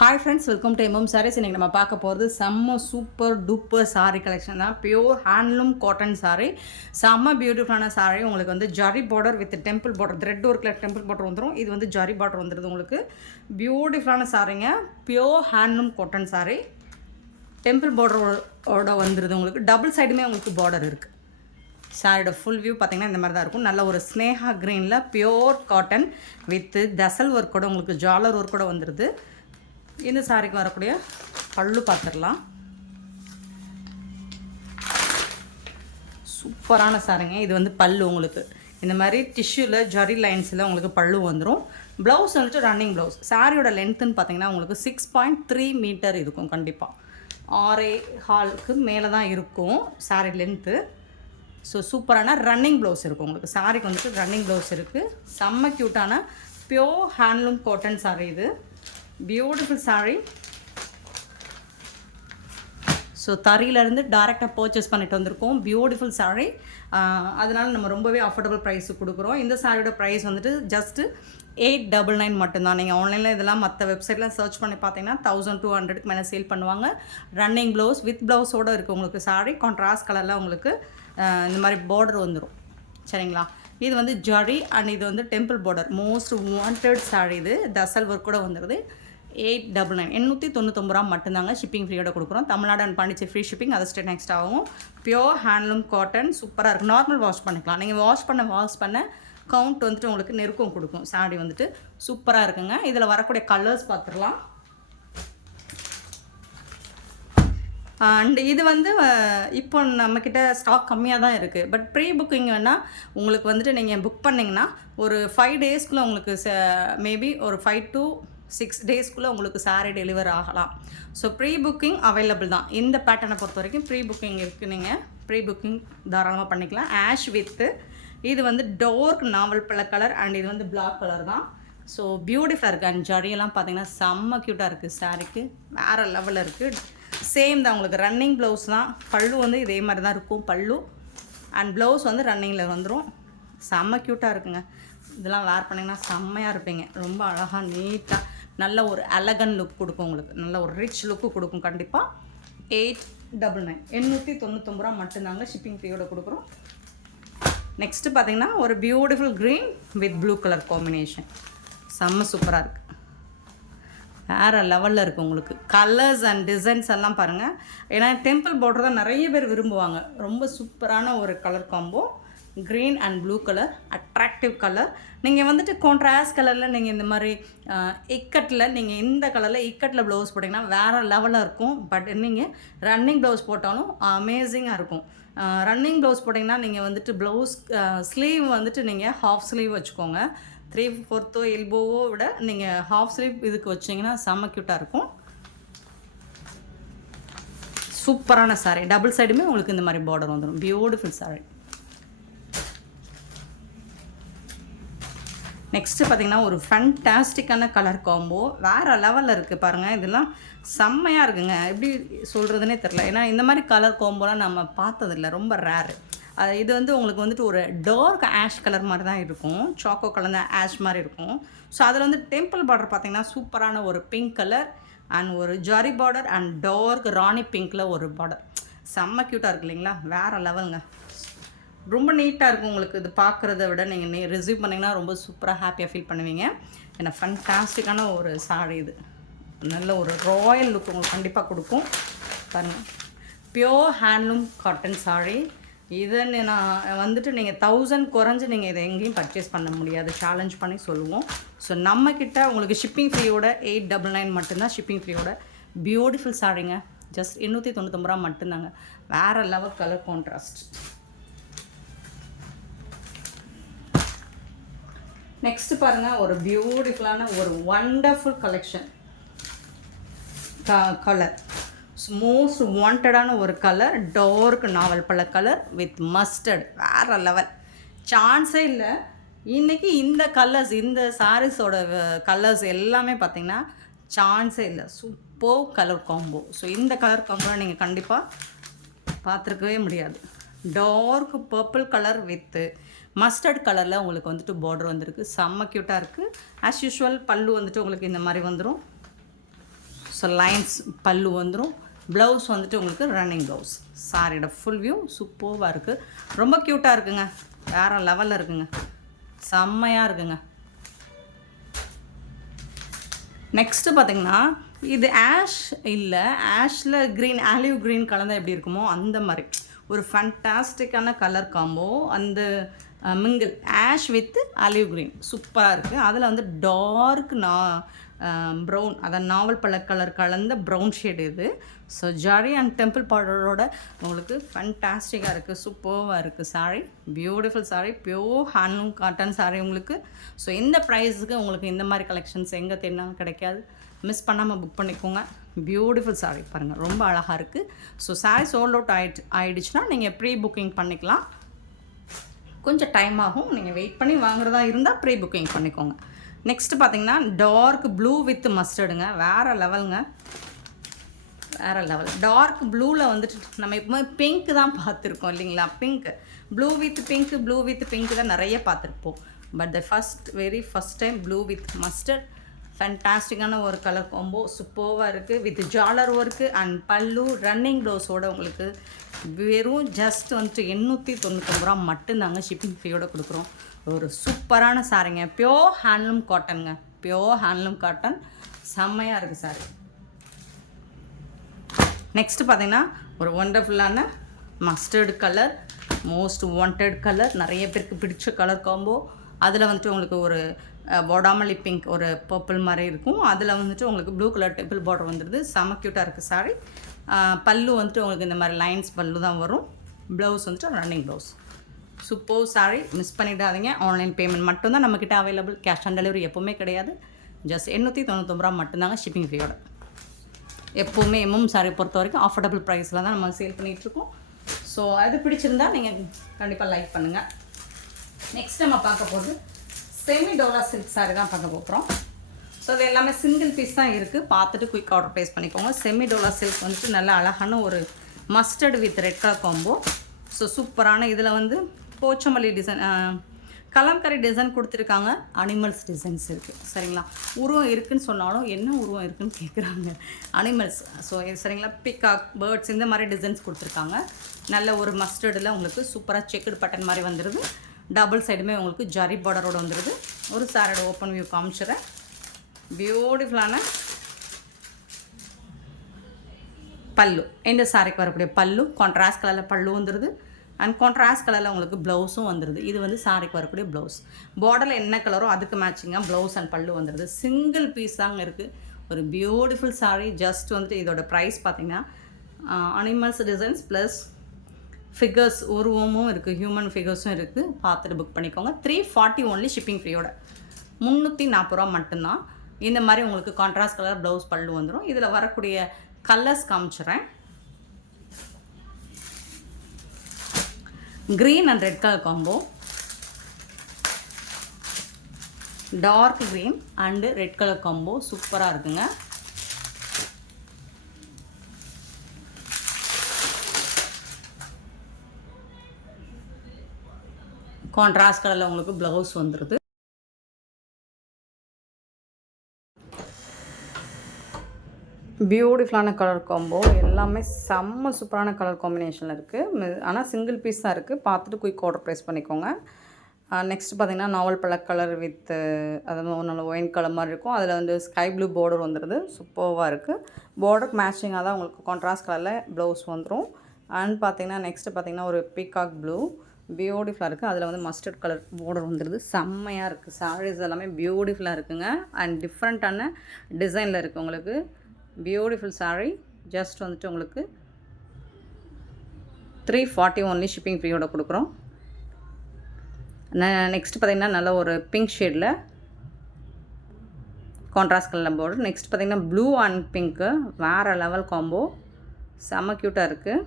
Hi friends, welcome to MM Sarees. இன்றைக்கி நம்ம பார்க்க போகிறது செம்ம சூப்பர் டூப்பர் சாரீ கலெக்ஷன் தான். பியூர் ஹேண்ட்லூம் காட்டன் சாரீ, செம்ம பியூட்டிஃபுல்லான சாரீ. உங்களுக்கு வந்து zari border with temple border, thread ஒர்க்கில் டெம்பிள் பார்டர் வந்துடும். இது வந்து ஜரி பார்டர் வந்துடுது. உங்களுக்கு பியூட்டிஃபுல்லான சாரீங்க, pure handloom cotton sari. Temple பார்டரோட வந்துடுது. உங்களுக்கு டபுள் சைடுமே உங்களுக்கு பார்டர் இருக்குது. சாரியோட ஃபுல் வியூ பார்த்திங்கன்னா இந்த மாதிரி தான் இருக்கும். நல்ல ஒரு ஸ்னேஹா க்ரீனில் பியோர் காட்டன் வித் தசல் ஒர்க்கோட உங்களுக்கு ஜாலர் ஒர்க்கோட வந்துடுது. இந்த சாரிக்கு வரக்கூடிய பல்லு பார்த்துடலாம். சூப்பரான சாரிங்க. இது வந்து பல்லு உங்களுக்கு இந்த மாதிரி டிஷ்யூவில் ஜரி லைன்ஸில் உங்களுக்கு பல்லு வந்துடும். ப்ளவுஸ் வந்துட்டு ரன்னிங் ப்ளவுஸ். சாரியோட லென்த்துன்னு பார்த்தீங்கன்னா உங்களுக்கு 6.3 மீட்டர் இருக்கும். கண்டிப்பாக 6.5க்கு மேலே தான் இருக்கும் சாரி லென்த்து. ஸோ சூப்பரான ரன்னிங் ப்ளவுஸ் இருக்கும் உங்களுக்கு. சாரிக்கு வந்துட்டு ரன்னிங் ப்ளவுஸ் இருக்குது. செம்ம க்யூட்டான பியோர் ஹேண்ட்லூம் காட்டன் சாரி. இது பியூட்டிஃபுல் சாரீ. ஸோ தறியிலேருந்து டைரெக்டாக பர்ச்சேஸ் பண்ணிட்டு வந்திருக்கோம். பியூட்டிஃபுல் சாரீ. அதனால் நம்ம ரொம்பவே அஃபோர்டபுள் ப்ரைஸு கொடுக்குறோம். இந்த சாரியோட ப்ரைஸ் வந்துட்டு ஜஸ்ட்டு 899 மட்டும்தான். நீங்கள் ஆன்லைனில் இதெல்லாம் மற்ற வெப்சைட்லாம் சர்ச் பண்ணி பார்த்தீங்கன்னா 1200க்கு மேலே சேல் பண்ணுவாங்க. ரன்னிங் ப்ளவுஸ் வித் ப்ளவுஸோடு இருக்குது உங்களுக்கு சாரீ. கான்ட்ராஸ்ட் கலரில் உங்களுக்கு இந்த மாதிரி பார்டர் வந்துடும். சரிங்களா? இது வந்து ஜரி அண்ட் இது வந்து temple border. Most wanted sari. இது தசல் ஒர்க் கூட வந்துடுது. 899 899 மட்டும்தாங்க. ஷிப்பிங் ஃப்ரீயோட கொடுக்குறோம். Tamil Nadu and Pondicherry free shipping. அது ஸ்டேட் நெக்ஸ்ட் ஆகும். பியோர் ஹேண்ட்லூம் காட்டன் சூப்பராக இருக்குது. நார்மல் வாஷ் பண்ணிக்கலாம். நீங்கள் வாஷ் பண்ண கவுண்ட் வந்துட்டு உங்களுக்கு நெருக்கம் கொடுக்கும். சாரி வந்துட்டு சூப்பராக இருக்குங்க. இதில் வரக்கூடிய கலர்ஸ் பார்த்துடலாம். அண்ட் இது வந்து இப்போ நம்மக்கிட்ட ஸ்டாக் கம்மியாக தான் இருக்குது. பட் ப்ரீ புக்கிங் வேணால் உங்களுக்கு வந்துட்டு நீங்கள் புக் பண்ணிங்கன்னா ஒரு 5 டேஸ்க்குள்ளே உங்களுக்கு மேபி ஒரு 5 to 6 டேஸ்க்குள்ளே உங்களுக்கு சாரீ டெலிவர் ஆகலாம். ஸோ ப்ரீ புக்கிங் அவைலபிள் தான். இந்த பேட்டர்னை பொறுத்த வரைக்கும் ப்ரீ புக்கிங் இருக்குது. நீங்கள் ப்ரீ புக்கிங் தாராளமாக பண்ணிக்கலாம். ஆஷ் வித்து இது வந்து டார்க் நாவல் பழ கலர் அண்ட் இது வந்து பிளாக் கலர் தான். ஸோ பியூட்டிஃபுல்லாக இருக்குது. அண்ட் ஜரியெல்லாம் பார்த்தீங்கன்னா செம்ம க்யூட்டாக இருக்குது. சாரீக்கு வேறு லெவலில் இருக்குது. சேம் தான் உங்களுக்கு ரன்னிங் ப்ளவுஸ் தான். பல்லு வந்து இதே மாதிரி தான் இருக்கும். பல்லு அண்ட் ப்ளவுஸ் வந்து ரன்னிங்கில் வந்துடும். செம்ம க்யூட்டாக இருக்குங்க. இதெல்லாம் வேர் பண்ணிங்கன்னா செம்மையாக இருப்பீங்க. ரொம்ப அழகாக நீட்டாக நல்ல ஒரு எலகன் லுக் கொடுக்கும் உங்களுக்கு. நல்ல ஒரு ரிச் லுக்கு கொடுக்கும். கண்டிப்பாக 899 899 மட்டும்தாங்க. ஷிப்பிங் ஃப்ரீயோட கொடுக்குறோம். நெக்ஸ்ட்டு பார்த்தீங்கன்னா ஒரு beautiful green with blue colour combination. செம்ம சூப்பராக இருக்குது. வேறு லெவலில் இருக்குது உங்களுக்கு. கலர்ஸ் அண்ட் டிசைன்ஸ் எல்லாம் பாருங்கள். ஏன்னா டெம்பிள் பார்டர் தான் நிறைய பேர் விரும்புவாங்க. ரொம்ப சூப்பரான ஒரு colour combo. Green and blue colour attractive colour. நீங்கள் வந்துட்டு கான்ட்ராஸ்ட் கலரில் நீங்கள் இந்த மாதிரி இக்கட்டில் நீங்கள் இந்த கலரில் இக்கட்டில் ப்ளவுஸ் போட்டிங்கன்னா வேறு லெவலில் இருக்கும். பட் நீங்கள் ரன்னிங் ப்ளவுஸ் போட்டாலும் அமேசிங்காக இருக்கும். ரன்னிங் ப்ளவுஸ் போட்டிங்கன்னா நீங்கள் வந்துட்டு ப்ளவுஸ் ஸ்லீவ் வந்துட்டு நீங்கள் ஹாஃப் ஸ்லீவ் வச்சுக்கோங்க. 3/4 எல்போவோ விட நீங்கள் ஹாஃப் ஸ்லீவ் இதுக்கு வச்சிங்கன்னா செம்ம க்யூட்டாக இருக்கும். சூப்பரான சாரீ. டபுள் சைடுமே உங்களுக்கு இந்த மாதிரி பார்டர் வந்துடும். பியூட்டிஃபுல் சாரீ. நெக்ஸ்ட்டு பார்த்திங்கன்னா ஒரு ஃபேன்டாஸ்டிக்கான கலர் காம்போ. வேறு லெவலில் இருக்குது பாருங்கள். இதெல்லாம் செம்மையாக இருக்குங்க. எப்படி சொல்கிறதுனே தெரில. ஏன்னா இந்த மாதிரி கலர் காம்போலாம் நம்ம பார்த்ததில்ல. ரொம்ப ரேரு. இது வந்து உங்களுக்கு வந்துட்டு ஒரு டார்க் ஆஷ் கலர் மாதிரி தான் இருக்கும். சாக்கோ கலர் தான் ஆஷ் மாதிரி இருக்கும். ஸோ அதில் வந்து டெம்பிள் பார்டர் பார்த்திங்கன்னா சூப்பரான ஒரு பிங்க் கலர் அண்ட் ஒரு ஜரி பார்டர் அண்ட் டார்க் ராணி பிங்க்கில் ஒரு பார்டர். செம்ம க்யூட்டாக இருக்குது இல்லைங்களா? வேறு லெவலுங்க. ரொம்ப நீட்டாக இருக்கும் உங்களுக்கு. இது பார்க்குறத விட நீங்கள் ரிசீவ் பண்ணிங்கன்னா ரொம்ப சூப்பராக ஹாப்பியாக ஃபீல் பண்ணுவீங்க. ஏன்னா ஃபண்டாஸ்டிக்கான ஒரு சாரீ. இது நல்ல ஒரு ராயல் லுக் உங்களுக்கு கண்டிப்பாக கொடுக்கும். பாருங்கள், பியோர் ஹேண்ட்லூம் காட்டன் சாரீ. இதை நான் வந்துட்டு நீங்கள் 1000 குறைஞ்சி நீங்கள் இதை எங்கேயும் பர்ச்சேஸ் பண்ண முடியாது. சேலஞ்ச் பண்ணி சொல்லுவோம். ஸோ நம்மக்கிட்ட உங்களுக்கு ஷிப்பிங் ஃப்ரீயோட 899 மட்டும்தான். ஷிப்பிங் ஃப்ரீயோட பியூட்டிஃபுல் சாரீங்க. ஜஸ்ட் 899 மட்டும்தாங்க. வேறு லெவல் கலர் கான்ட்ராஸ்ட். நெக்ஸ்ட்டு பாருங்கள், ஒரு பியூட்டிஃபுல்லான ஒரு வண்டர்ஃபுல் கலெக்ஷன் கலர். மோஸ்ட் வாண்டடான ஒரு கலர். டார்க் நாவல் பழ கலர் வித் மஸ்டர்ட். வேறு லெவல். சான்ஸே இல்லை. இன்றைக்கி இந்த கலர்ஸ், இந்த சாரீஸோட கலர்ஸ் எல்லாமே பார்த்திங்கன்னா சான்ஸே இல்லை. Super colour combo. ஸோ இந்த கலர் காம்போ நீங்கள் கண்டிப்பாக பார்த்துருக்கவே முடியாது. Dark purple colour with mustard கலரில் உங்களுக்கு வந்துட்டு பார்டர் வந்திருக்கு. செம்ம க்யூட்டாக இருக்குது. ஆஸ் யூஷுவல் பல்லு வந்துட்டு உங்களுக்கு இந்த மாதிரி வந்துடும். ஸோ லைன்ஸ் பல்லு வந்துடும். ப்ளவுஸ் வந்துட்டு உங்களுக்கு ரன்னிங் ப்ளவுஸ். சாரியோட ஃபுல் வியூ சூப்பராக இருக்குது, ரொம்ப க்யூட்டாக இருக்குங்க, வேறு லெவலில் இருக்குங்க, செம்மையாக இருக்குங்க. நெக்ஸ்ட்டு பார்த்திங்கன்னா இது ஆஷ் இல்லை, ஆஷில் க்ரீன், ஆலிவ் க்ரீன் கலந்தால் எப்படி இருக்குமோ அந்த மாதிரி ஒரு ஃபேண்டாஸ்டிக்கான கலர் காம்போ. அந்த mingle ash with olive green சூப்பராக இருக்குது. அதில் வந்து டார்க் ப்ரௌன், அதான் நாவல் பழ கலர் கலந்த ப்ரௌன் ஷேடு இது. ஸோ ஜரி அண்ட் டெம்பிள் பார்டரோட உங்களுக்கு ஃபேண்டாஸ்டிக்காக இருக்குது, சூப்பராக இருக்குது sari. Beautiful sari, pure handloom cotton sari உங்களுக்கு. ஸோ இந்த ப்ரைஸுக்கு உங்களுக்கு இந்த மாதிரி கலெக்ஷன்ஸ் எங்கே தேடினாலும் கிடைக்காது, மிஸ் பண்ணாமல் புக் பண்ணிக்கோங்க. பியூட்டிஃபுல் சாரீ பாருங்கள், ரொம்ப அழகாக இருக்குது. ஸோ சாரீ சோல்ட் அவுட் ஆகிடுச்சுன்னா நீங்கள் ப்ரீ புக்கிங் பண்ணிக்கலாம். கொஞ்சம் டைம் ஆகும், நீங்கள் வெயிட் பண்ணி வாங்குறதா இருந்தால் ப்ரீ புக்கிங் பண்ணிக்கோங்க. நெக்ஸ்ட்டு பார்த்தீங்கன்னா டார்க் ப்ளூ வித் மஸ்டர்டுங்க, வேறு லெவலுங்க, வேறு லெவல். டார்க் ப்ளூவில் வந்துட்டு நம்ம எப்போவுமே பிங்க் தான் பார்த்துருக்கோம் இல்லைங்களா, pink, blue with pink, blue with pink தான் நிறைய பார்த்துருப்போம். But very first time blue with mustard, ஃபேண்டாஸ்டிக்கான ஒரு கலர் காம்போ, சூப்பராக இருக்குது. வித் ஜாலர் ஒர்க்கு அண்ட் பல்லு ரன்னிங் ப்ளவுஸோடு உங்களுக்கு வெறும் ஜஸ்ட் வந்துட்டு 899 ரூபா மட்டும்தாங்க ஷிப்பிங் ஃப்ரீயோடு கொடுக்குறோம். ஒரு சூப்பரான சாரிங்க, பியோர் ஹேண்ட்லூம் காட்டனுங்க, பியோர் ஹேண்ட்லூம் காட்டன், செம்மையாக இருக்குது சாரி. நெக்ஸ்ட்டு பார்த்தீங்கன்னா ஒரு ஒண்டர்ஃபுல்லான mustard colour, most wanted colour, நிறைய பேருக்கு பிடிச்ச கலர் காம்போ. அதில் வந்துட்டு உங்களுக்கு ஒரு பாடாமல்லி பிங்க், ஒரு பர்பிள் மாதிரி இருக்கும். அதில் வந்துட்டு உங்களுக்கு ப்ளூ கலர் டெம்பிள் பார்டர் வந்துடுது, செம்ம க்யூட்டாக இருக்குது சாரி. பல்லு வந்துட்டு உங்களுக்கு இந்த மாதிரி லைன்ஸ் பல்லு தான் வரும். ப்ளவுஸ் வந்துட்டு running blouse. Super sorry, miss பண்ணிடாதீங்க. ஆன்லைன் பேமெண்ட் மட்டும்தான் நம்மக்கிட்ட அவைலபிள், கேஷ் ஆன் டெலிவரி எப்போவுமே கிடையாது. ஜஸ்ட் 899 ரூபா மட்டும்தாங்க ஷிப்பிங் ஃப்ரீயோட. எப்போவுமே சாரி பொறுத்த வரைக்கும் அஃபோர்டபுள் ப்ரைஸில் தான் நம்ம சேல் பண்ணிகிட்ருக்கோம். ஸோ அது பிடிச்சிருந்தா நீங்கள் கண்டிப்பாக லைக் பண்ணுங்கள். நெக்ஸ்ட் நம்ம பார்க்க போகிறது செமி டோலா சில்க் சாரி தான் பார்க்க போகிறோம். ஸோ அது எல்லாமே சிங்கிள் பீஸ் தான் இருக்குது, பார்த்துட்டு குயிக் ஆர்டர் ப்ளேஸ் பண்ணிக்கோங்க. செமி டோலா சில்க் வந்துட்டு நல்ல அழகான ஒரு mustard with red colour combo. So சூப்பரான இதில் வந்து போச்சமல்லி டிசைன், கலம்கரி டிசைன் கொடுத்துருக்காங்க, அனிமல்ஸ் டிசைன்ஸ் இருக்குது சரிங்களா. உருவம் இருக்குதுன்னு சொன்னாலும் என்ன உருவம் இருக்குதுன்னு கேட்குறாங்க, அனிமல்ஸ். ஸோ சரிங்களா, பிகாக், பேர்ட்ஸ் இந்த மாதிரி டிசைன்ஸ் கொடுத்துருக்காங்க. நல்ல ஒரு மஸ்டர்டில் உங்களுக்கு சூப்பராக செக்குடு பட்டன் மாதிரி வந்துடுது. டபுள் சைடுமே உங்களுக்கு ஜரி பார்டரோடு வந்துடுது. ஒரு சாரோட ஓப்பன் வியூ காமிச்சிடுறேன். பியூட்டிஃபுல்லான பல்லு, இந்த சாரிக்கு வரக்கூடிய பல்லு கான்ட்ராஸ்ட் கலரில் பல்லு வந்துடுது. அண்ட் கான்ட்ராஸ்ட் கலரில் உங்களுக்கு ப்ளவுஸும் வந்துடுது. இது வந்து சாரிக்கு வரக்கூடிய ப்ளவுஸ். பார்டரில் என்ன கலரோ அதுக்கு மேட்சிங்காக ப்ளவுஸ் அண்ட் பல்லு வந்துடுது. சிங்கிள் பீஸ் தாங்க இருக்குது. ஒரு பியூட்டிஃபுல் சாரீ. ஜஸ்ட் வந்துட்டு இதோட ப்ரைஸ் பார்த்திங்கன்னா அனிமல்ஸ் டிசைன்ஸ் ப்ளஸ் ஃபிகர்ஸ் உருவமும் இருக்குது, ஹியூமன் ஃபிகர்ஸும் இருக்குது. பார்த்துட்டு புக் பண்ணிக்கோங்க. 340 ஒன்லி ஷிப்பிங் ஃப்ரீயோட. 340 ரூபா மட்டும்தான். இந்த மாதிரி உங்களுக்கு கான்ட்ராஸ்ட் கலர் ப்ளவுஸ் பல்லு வந்துடும். இதில் வரக்கூடிய colours காமிச்சிட்றேன். green and red color combo, dark green and red color combo, சூப்பரா இருக்குங்க. கான்ட்ராஸ்ட் கலர்ல உங்களுக்கு ப்ளவுஸ் வந்துருது. பியூட்டிஃபுல்லான கலர் காம்போ, எல்லாமே செம்ம சூப்பரான கலர் காம்பினேஷனில் இருக்குது. ஆனால் சிங்கிள் பீஸ் தான் இருக்குது, பார்த்துட்டு குயிக் ஆர்டர் ப்ளேஸ் பண்ணிக்கோங்க. நெக்ஸ்ட் பார்த்திங்கன்னா நாவல் பழ கலர் வித் அது நல்ல ஒயின் கலர் மாதிரி இருக்கும். அதில் வந்து ஸ்கை ப்ளூ பார்டர் வந்துடுது, சூப்பராக இருக்குது. பார்டருக்கு மேட்சிங்காக தான் உங்களுக்கு கான்ட்ராஸ்ட் கலரில் ப்ளவுஸ் வந்துடும். அண்ட் பார்த்திங்கன்னா நெக்ஸ்ட்டு பார்த்திங்கன்னா ஒரு பீகாக் ப்ளூ பியூட்டிஃபுல்லாக இருக்குது. அதில் வந்து மஸ்டர்ட் கலர் பார்டர் வந்துடுது, செம்மையாக இருக்குது. சாரீஸ் எல்லாமே பியூட்டிஃபுல்லாக இருக்குங்க. அண்ட் டிஃப்ரெண்ட்டான டிசைனில் இருக்குது உங்களுக்கு. பியூட்டிஃபுல் சாரீ. ஜஸ்ட் வந்துட்டு உங்களுக்கு 340 ஒன்லி ஷிப்பிங் ஃப்ரீயோட கொடுக்குறோம். நெக்ஸ்ட் பார்த்திங்கன்னா நல்ல ஒரு பிங்க் ஷேடில் கான்ட்ராஸ்ட் கலர் பார்டர். நெக்ஸ்ட் பார்த்திங்கன்னா ப்ளூ அண்ட் பிங்க்கு, வேறு லெவல் காம்போ, செம்ம க்யூட்டாக இருக்குது.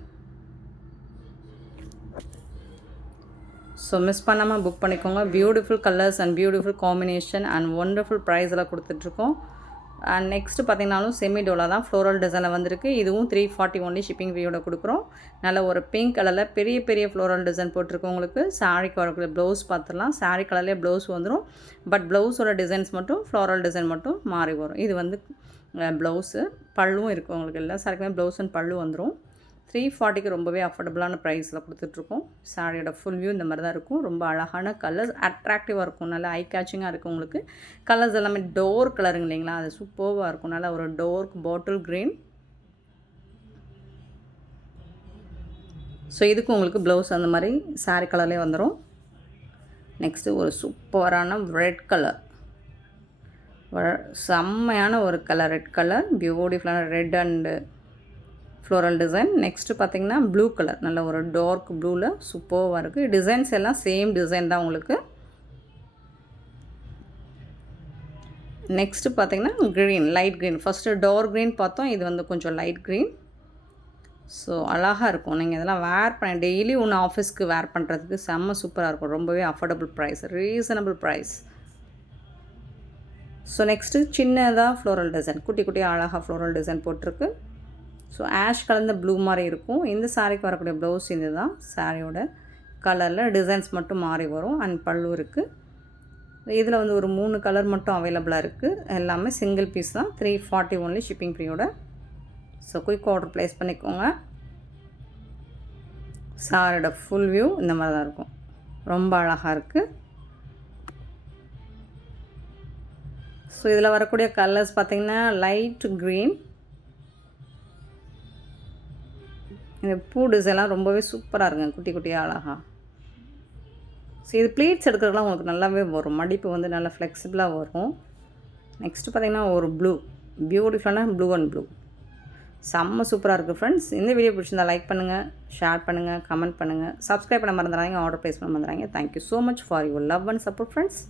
ஸோ மிஸ் பண்ணாமல் புக் பண்ணிக்கோங்க. Beautiful colours and beautiful combination and wonderful ப்ரைஸில் கொடுத்துட்ருக்கோம். அண்ட் நெக்ஸ்ட்டு பார்த்திங்கனாலும் செமி டோலா தான், ஃப்ளோரல் டிசைனில் வந்திருக்கு. இதுவும் 340 ஒன்லி ஷிப்பிங் ஃப்ரீயோட கொடுக்குறோம். நல்ல ஒரு பிங்க் கலரில் பெரிய பெரிய ஃப்ளோரல் டிசைன் போட்டிருக்கு உங்களுக்கு. சாரிக்கு வரக்கூடிய ப்ளவுஸ் பார்த்துடலாம். சாரீ கலர்லேயே ப்ளவுஸ் வந்துடும். பட் ப்ளவுஸோட டிசைன்ஸ் மட்டும் ஃப்ளோரல் டிசைன் மட்டும் மாறி வரும். இது வந்து ப்ளவுஸு. பல்லுவும் இருக்குது உங்களுக்கு. எல்லா சாரிக்குமே ப்ளவுஸ் அண்ட் பல்லு வந்துடும். 340க்கு ரொம்பவே அஃபோர்டபுளான ப்ரைஸில் கொடுத்துட்ருக்கோம். சாரியோட ஃபுல் வியூ இந்த மாதிரி தான் இருக்கும். ரொம்ப அழகான கலர்ஸ், அட்ராக்டிவாக இருக்கும், நல்லா ஐ கேச்சிங்காக இருக்கும் உங்களுக்கு. கலர்ஸ் எல்லாமே டோர் கலருங்க இல்லைங்களா, அது சூப்பர்வாக இருக்கும். நல்லா ஒரு டோர்க் பாட்டில் க்ரீன். ஸோ இதுக்கு உங்களுக்கு ப்ளவுஸ் அந்த மாதிரி சாரீ கலர்லேயே வந்துடும். நெக்ஸ்ட்டு ஒரு சூப்பரான ரெட் கலர், செம்மையான ஒரு கலர், ரெட் கலர், பியூட்டிஃபுல்லான red and floral design. Next பார்த்திங்கன்னா ப்ளூ கலர், நல்ல ஒரு டார்க் ப்ளூவில் சூப்பராக இருக்குது. டிசைன்ஸ் எல்லாம் சேம் டிசைன் தான் உங்களுக்கு. நெக்ஸ்ட்டு பார்த்திங்கன்னா green, light green. First dark green பார்த்தோம், இது வந்து கொஞ்சம் லைட் க்ரீன். ஸோ அழகாக இருக்கும். நீங்கள் இதெல்லாம் வேர் பண்ண டெய்லி ஒன்று ஆஃபீஸ்க்கு வேர் பண்ணுறதுக்கு செம்ம சூப்பராக இருக்கும். ரொம்பவே affordable price, reasonable price. So next சின்னதாக ஃப்ளோரல் டிசைன், குட்டி குட்டியாக அழகாக ஃப்ளோரல் டிசைன் போட்டிருக்கு. ஸோ ஆஷ் கலந்த ப்ளூ மாதிரி இருக்கும். இந்த சாரீக்கு வரக்கூடிய ப்ளவுஸ் இது தான். சாரியோட கலரில் டிசைன்ஸ் மட்டும் மாறி வரும். அண்ட் பல்லு இருக்குது. இதில் வந்து ஒரு 3 கலர் மட்டும் அவைலபிளாக இருக்குது. எல்லாமே சிங்கிள் பீஸ் தான். 340 ஒன்லி ஷிப்பிங் ஃப்ரீயோட. ஸோ குயிக் ஆர்டர் ப்ளேஸ் பண்ணிக்கோங்க. சாரியோட ஃபுல் வியூ இந்த மாதிரி தான் இருக்கும். ரொம்ப அழகாக இருக்குது. ஸோ இதில் வரக்கூடிய கலர்ஸ் பார்த்திங்கன்னா லைட் க்ரீன். இந்த பூ டிசைன்லாம் ரொம்பவே சூப்பராக இருக்குங்க, குட்டி குட்டியாக அழகாக. ஸோ இது ப்ளீட்ஸ் எடுக்கிறதுலாம் உங்களுக்கு நல்லாவே வரும். மடிப்பு வந்து நல்லா ஃப்ளெக்சிபிளாக வரும். நெக்ஸ்ட்டு பார்த்திங்கன்னா ஒரு ப்ளூ, பியூட்டிஃபுல்லான ப்ளூ அண்ட் ப்ளூ, செம்ம சூப்பராக இருக்குது ஃப்ரெண்ட்ஸ். இந்த வீடியோ பிடிச்சிருந்தா லைக் பண்ணுங்கள், ஷேர் பண்ணுங்கள், கமெண்ட் பண்ணுங்கள், சப்ஸ்கிரைப் பண்ண மறந்துடாதீங்க, ஆர்டர் ப்ளேஸ் பண்ண மறந்துடாதீங்க. Thank you so much for your love and support friends.